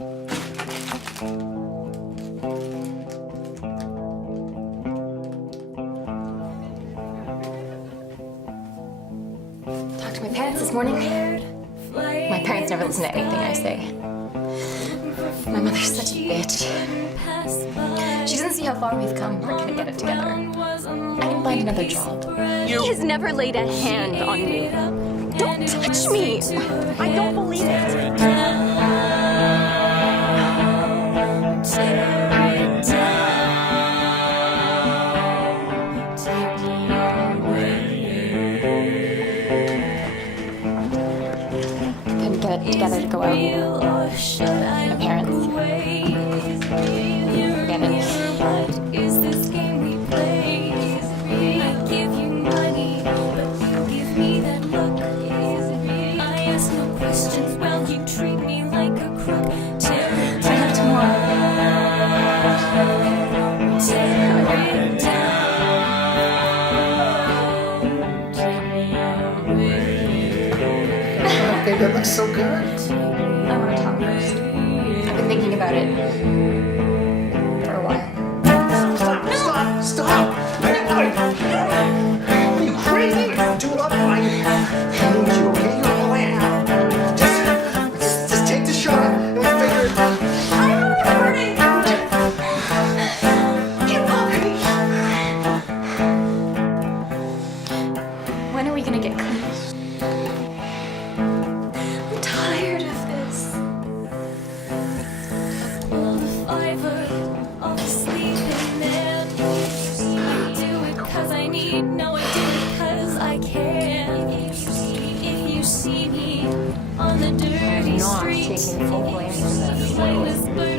Talked to my parents this morning. My parents never listen to anything I say. My mother's such a bitch. She doesn't see how far we've come. We're gonna get it together. I can find another job. He has never laid a hand on me. Don't touch me! I don't believe it. Couldn't get it together to go out. My parents. Brandon. Is this game we play? I give you money, but you give me that look. I ask no questions, well you treat me like a crook. Tear it I have tomorrow. down, tear it down. Oh, baby, it looks so good. I want to talk first. I've been thinking about it for a while. Stop! Are you crazy? Do it up. I need you, okay? You're all I have. Just take the shot and we'll figure it out. I'm hurting. Get up. When are we gonna get clean? I'm tired of this. Pull the fiver off sleeping there. I do it 'cause I need, no, I do it 'cause I can. If you see me on the dirty Not street, taking full blame for this. I whisper